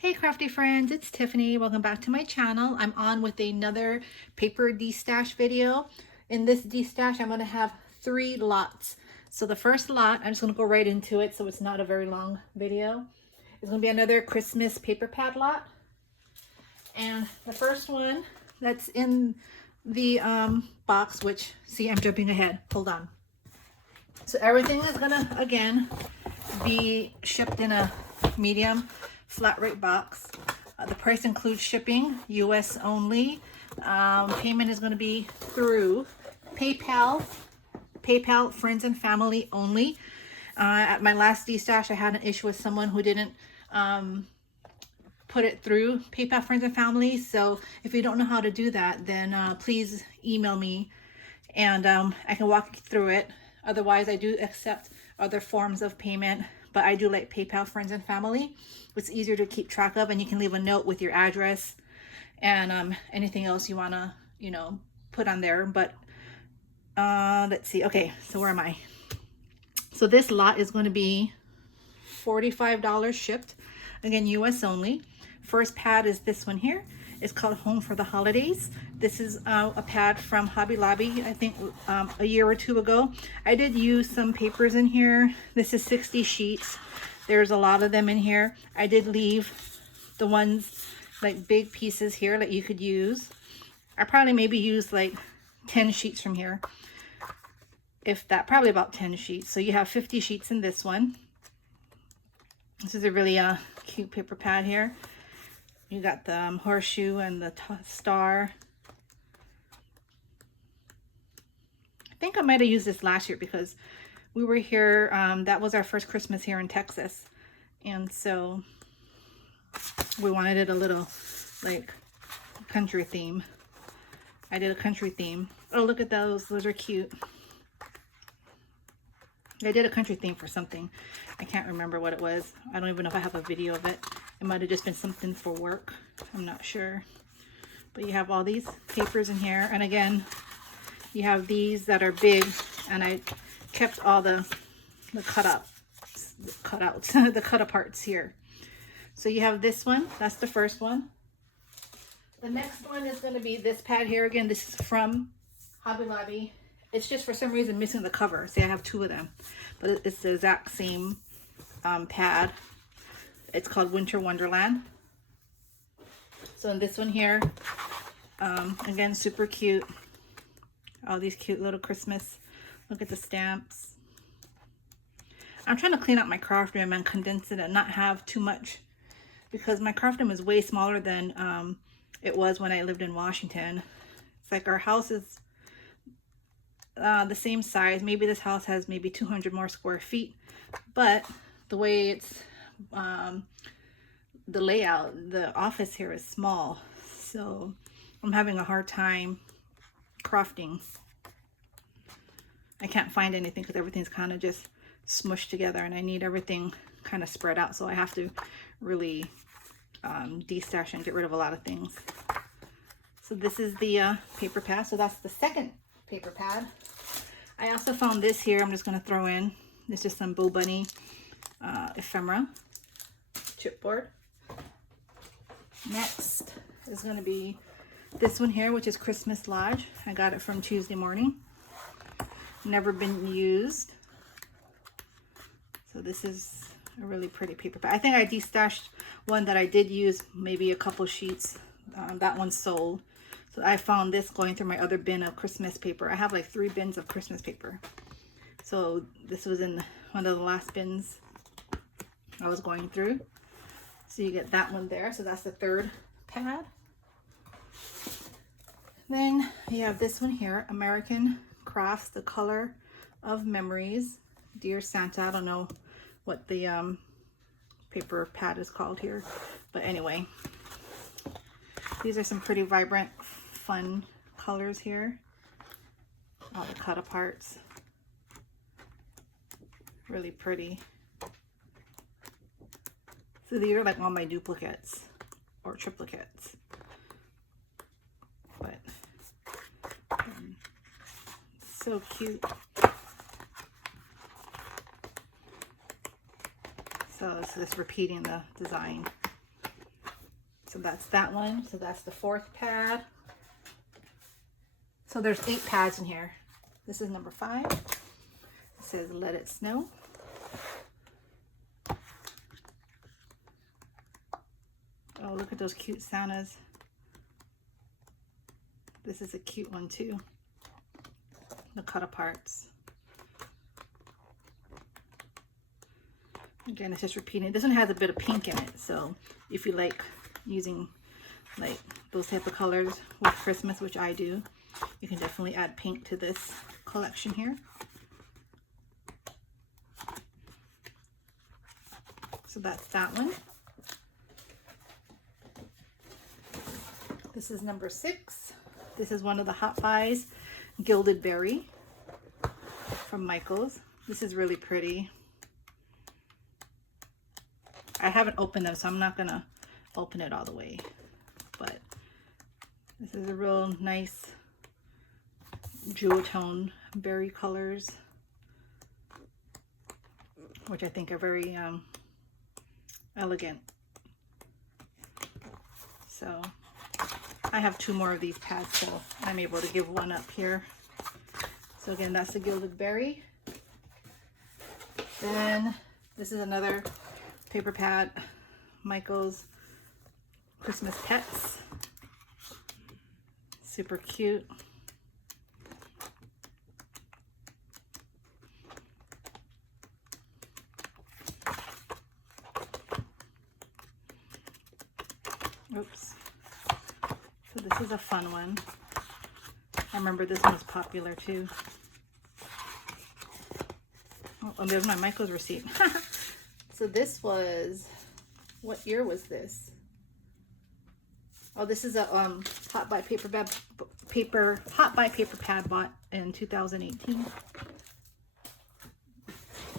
Hey crafty friends, it's Tiffany. Welcome back to my channel. I'm on with another paper destash video. In this destash, I'm going to have 3 lots. So the first lot, I'm just going to go right into it so it's not a very long video. It's going to be another Christmas paper pad lot. And the first one that's in the box, which, see, I'm jumping ahead. Hold on. So everything is going to, again, be shipped in a medium flat rate box. The price includes shipping, US only. Payment is going to be through PayPal, friends and family only. At my last destash, I had an issue with someone who didn't put it through PayPal, friends and family. So if you don't know how to do that, then please email me and I can walk you through it. Otherwise, I do accept other forms of payment, but I do like PayPal, friends and family. It's easier to keep track of, and you can leave a note with your address and anything else you want to, put on there. But let's see. Okay, so where am I? So this lot is going to be $45 shipped. Again, US only. First pad is this one here. It's called Home for the Holidays. This is a pad from Hobby Lobby, I think a year or two ago. I did use some papers in here. This is 60 sheets. There's a lot of them in here. I did leave the ones, like big pieces here that you could use. I probably maybe used like 10 sheets from here. If that, probably about 10 sheets. So you have 50 sheets in this one. This is a really cute paper pad here. You got the horseshoe and the star. I think I might have used this last year because we were here. That was our first Christmas here in Texas. And so we wanted it a little like country theme. I did a country theme. Oh, look at those. Those are cute. I did a country theme for something. I can't remember what it was. I don't even know if I have a video of it. It might have just been something for work. I'm not sure. But you have all these papers in here. And again, you have these that are big. And I kept all the cutouts, the cut aparts here. So you have this one. That's the first one. The next one is going to be this pad here. Again, this is from Hobby Lobby. It's just for some reason missing the cover. See, I have 2 of them, but it's the exact same pad. It's called Winter Wonderland. So in this one here, again, super cute. All these cute little Christmas. Look at the stamps. I'm trying to clean up my craft room and condense it and not have too much, because my craft room is way smaller than it was when I lived in Washington. It's like our house is the same size. Maybe this house has maybe 200 more square feet, but the way it's the layout, the office here is small, so I'm having a hard time crafting. I can't find anything because everything's kind of just smushed together, and I need everything kind of spread out, so I have to really destash and get rid of a lot of things. So this is the paper pad. So that's the second paper pad. I also found this here. I'm just going to throw in. This is some Bo Bunny ephemera chipboard. Next is going to be this one here, which is Christmas Lodge. I got it from Tuesday Morning. Never been used. So this is a really pretty paper pad. I think I destashed one that I did use, maybe a couple sheets. That one's sold. So I found this going through my other bin of Christmas paper. I have like 3 bins of Christmas paper. So this was in one of the last bins I was going through. So you get that one there. So that's the third pad. Then you have this one here, American Crafts, The Color of Memories. Dear Santa. I don't know what the paper pad is called here. But anyway, these are some pretty vibrant, fun colors here. All the cut aparts. Really pretty. So these are like all my duplicates or triplicates. But so cute. So it's just repeating the design. So that's that one. So that's the 4th pad. So there's 8 pads in here. This is number 5. It says Let It Snow. Oh, look at those cute Santas. This is a cute one too. The cut aparts. Again, it's just repeating. This one has a bit of pink in it, so if you like using like those type of colors with Christmas, which I do, you can definitely add pink to this collection here. So that's that one. This is number 6. This is one of the Hot Buys, Gilded Berry from Michaels. This is really pretty. I haven't opened them, so I'm not gonna open it all the way, but this is a real nice jewel tone berry colors, which I think are very elegant. So I have 2 more of these pads, so I'm able to give one up here. So again, that's the Gilded Berry. Then this is another paper pad, Michaels Christmas Pets. Super cute. Oops. So this is a fun one. I remember this one was popular too. Oh, and there's my Michaels receipt. So this was, what year was this? Oh, this is a Hot Buy paper pad bought in 2018.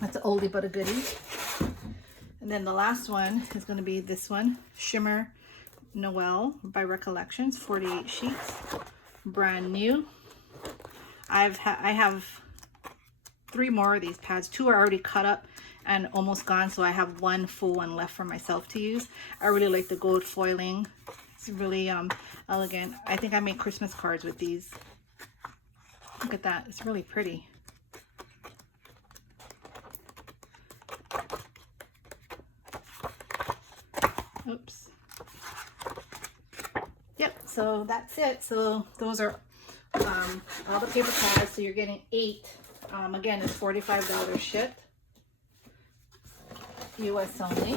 That's an oldie but a goodie. And then the last one is going to be this one, Shimmer Noel by Recollections, 48 sheets, brand new. I have 3 more of these pads. 2 are already cut up and almost gone, so I have 1 full one left for myself to use. I really like the gold foiling. It's really elegant. I think I made Christmas cards with these. Look at that. It's really pretty. Oops. Yep, so that's it. So those are all the paper pads. So you're getting 8. Again, it's $45 shipped. US only.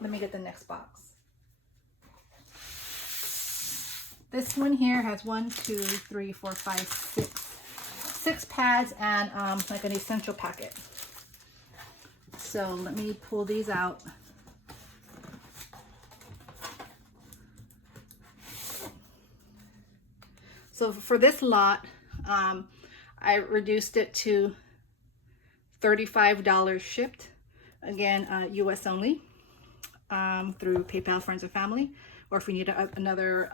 Let me get the next box. This one here has 1, 2, 3, 4, 5, 6 pads and like an essential packet. So let me pull these out. So for this lot, I reduced it to $35 shipped. Again, US only, through PayPal, friends and family. Or if you need another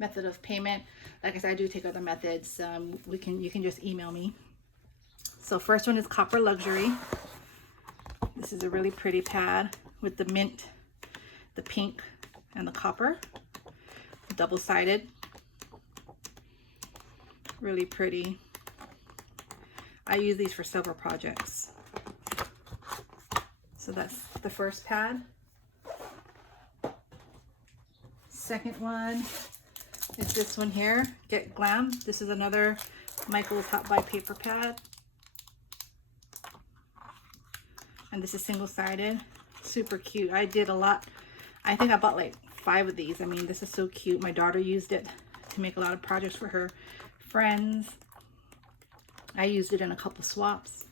method of payment, like I said, I do take other methods. You can just email me. So first one is Copper Luxury. This is a really pretty pad with the mint, the pink, and the copper. Double-sided. Really pretty. I use these for several projects. So that's the first pad. Second one is this one here, Get Glam. This is another Michaels Hot Buy paper pad. And this is single-sided. Super cute. I did a lot. I think I bought like 5 of these. I mean, this is so cute. My daughter used it to make a lot of projects for her friends. I used it in a couple swaps.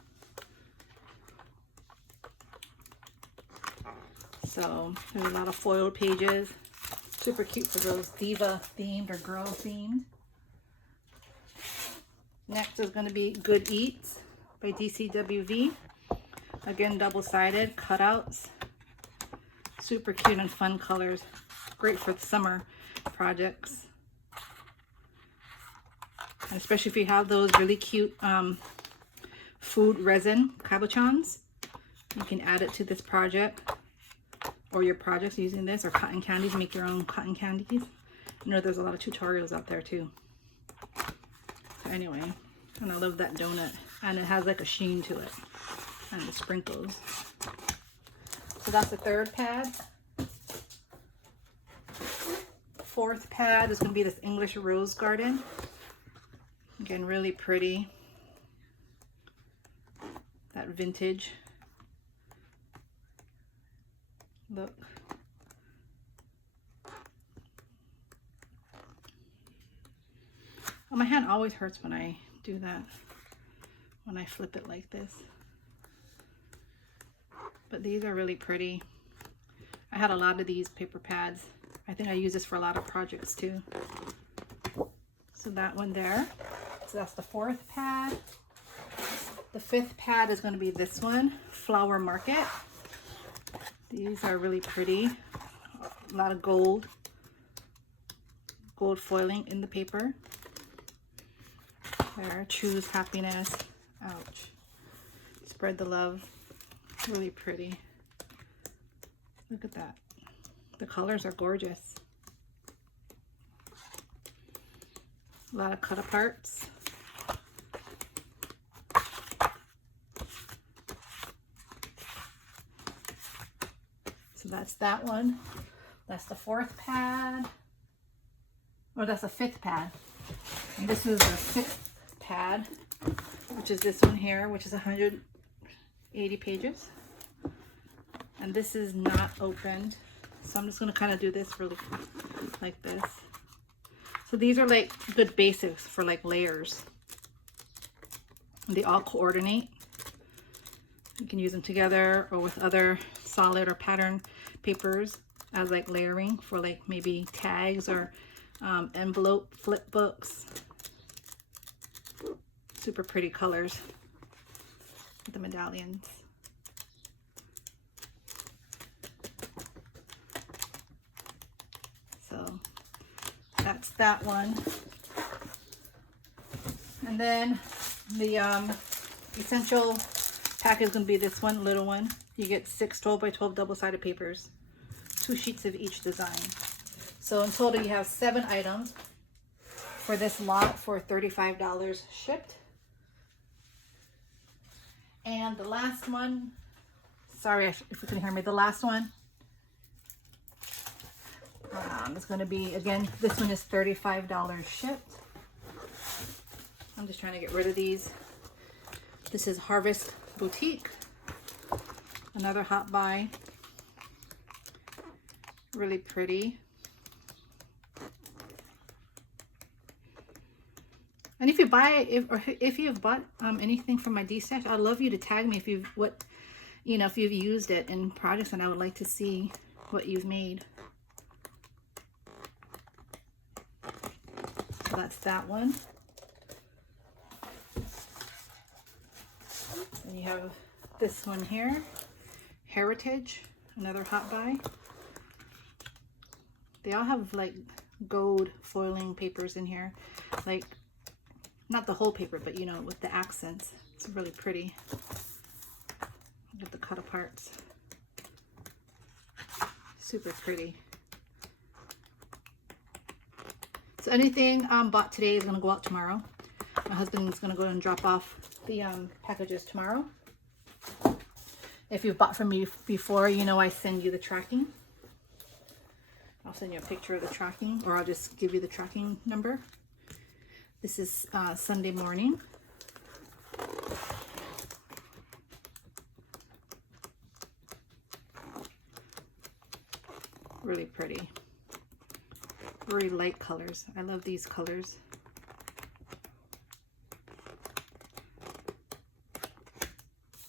So there's a lot of foiled pages. Super cute for those diva themed or girl themed. Next is going to be Good Eats by DCWV. Again, double-sided cutouts. Super cute and fun colors. Great for the summer projects. And especially if you have those really cute food resin cabochons, you can add it to this project. or your projects using this, or cotton candies, make your own cotton candies. I know there's a lot of tutorials out there too. Anyway, and I love that donut, and it has like a sheen to it, and the sprinkles. So that's the third pad. Fourth pad is going to be this English Rose Garden. Again, really pretty. That vintage look. Oh, my hand always hurts when I do that, when I flip it like this. But these are really pretty. I had a lot of these paper pads. I think I use this for a lot of projects too. So that one there. So that's the fourth pad. The fifth pad is going to be this one, Flower Market. These are really pretty. A lot of gold foiling in the paper. There, choose happiness. Ouch. Spread the love. Really pretty. Look at that. The colors are gorgeous. A lot of cut aparts. So that's that one. That's the fourth pad. Or that's the fifth pad. And this is the sixth pad, which is this one here, which is 180 pages. And this is not opened. So I'm just going to kind of do this really like this. So these are like good basics for like layers. And they all coordinate. You can use them together or with other solid or pattern papers as like layering for like maybe tags or envelope flip books. Super pretty colors with the medallions. So that's that one. And then the essential pack is going to be this one, little one. You get 6 12 by 12 double-sided papers, 2 sheets of each design. So in total you have 7 items for this lot for $35 shipped. And the last one, sorry if you can hear me, the last one is going to be, again, this one is $35 shipped. I'm just trying to get rid of these. This is Harvest Boutique, another hot buy. Really pretty. And if you buy, if you've bought anything from my Destash, I'd love you to tag me if you've if you've used it in projects, and I would like to see what you've made. So that's that one. And you have this one here, Heritage, another hot buy. They all have like gold foiling papers in here, like not the whole paper, but you know, with the accents. It's really pretty. Look at the cut aparts. Super pretty. So anything bought today is going to go out tomorrow. My husband is going to go and drop off the packages tomorrow. If you've bought from me before, you know I send you the tracking. I'll send you a picture of the tracking, or I'll just give you the tracking number. This is Sunday morning. Really pretty. Very light colors. I love these colors.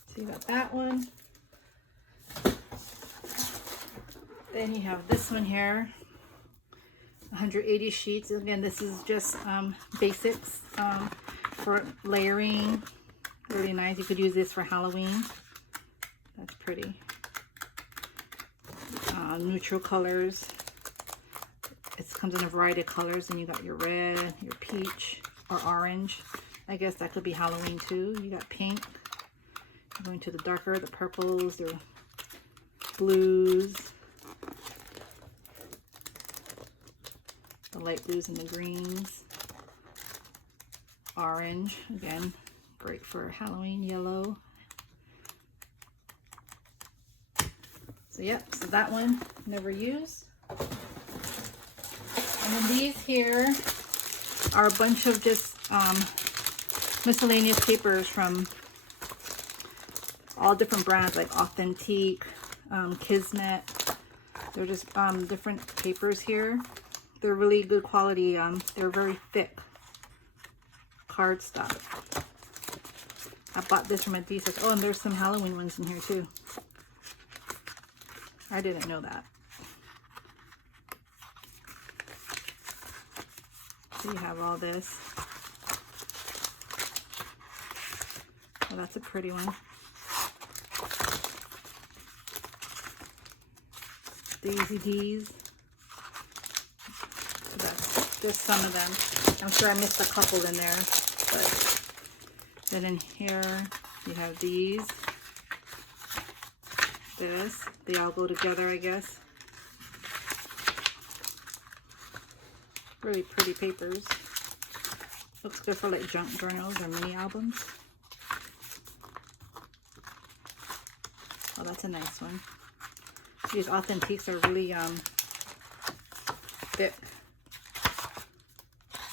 So you got that one. Then you have this one here. 180 sheets. Again, this is just basics for layering. Really nice. You could use this for Halloween. That's pretty. Neutral colors. It comes in a variety of colors, and you got your red, your peach, or orange. I guess that could be Halloween too. You got pink. Going to the darker, the purples, or blues. The light blues and the greens. Orange, again, great for Halloween. Yellow. So yep, so that one never used. And then these here are a bunch of just miscellaneous papers from all different brands, like Authentique, Kismet. They're just different papers here. They're really good quality. They're very thick cardstock. I bought this from a Destash. Oh, and there's some Halloween ones in here too. I didn't know that. So you have all this. Oh, that's a pretty one. Daisy D's. So that's just some of them. I'm sure I missed a couple in there, but then in here you have these. This. They all go together, I guess. Really pretty papers. Looks good for like junk journals or mini albums. Oh, that's a nice one. These Authentiques are really thick.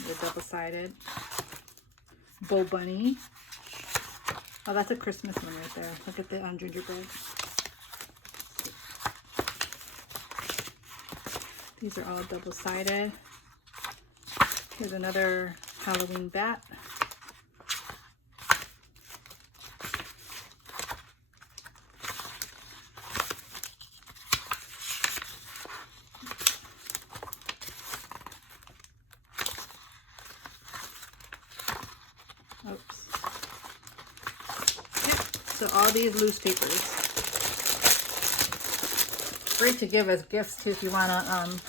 They're double-sided. Bow Bunny. Oh, that's a Christmas one right there. Look at the gingerbread. These are all double-sided. Here's another Halloween bat. Oops. Yep. So all these loose papers. Great to give as gifts too if you want to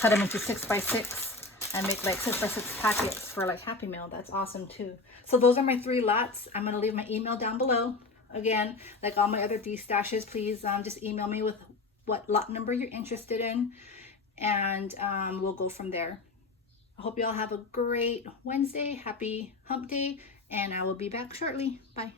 cut them into 6x6 and make like 6x6 packets for like Happy Meal. That's awesome too. So those are my 3 lots. I'm going to leave my email down below. Again, like all my other Destashes, please just email me with what lot number you're interested in, and we'll go from there. I hope you all have a great Wednesday. Happy hump day, and I will be back shortly. Bye.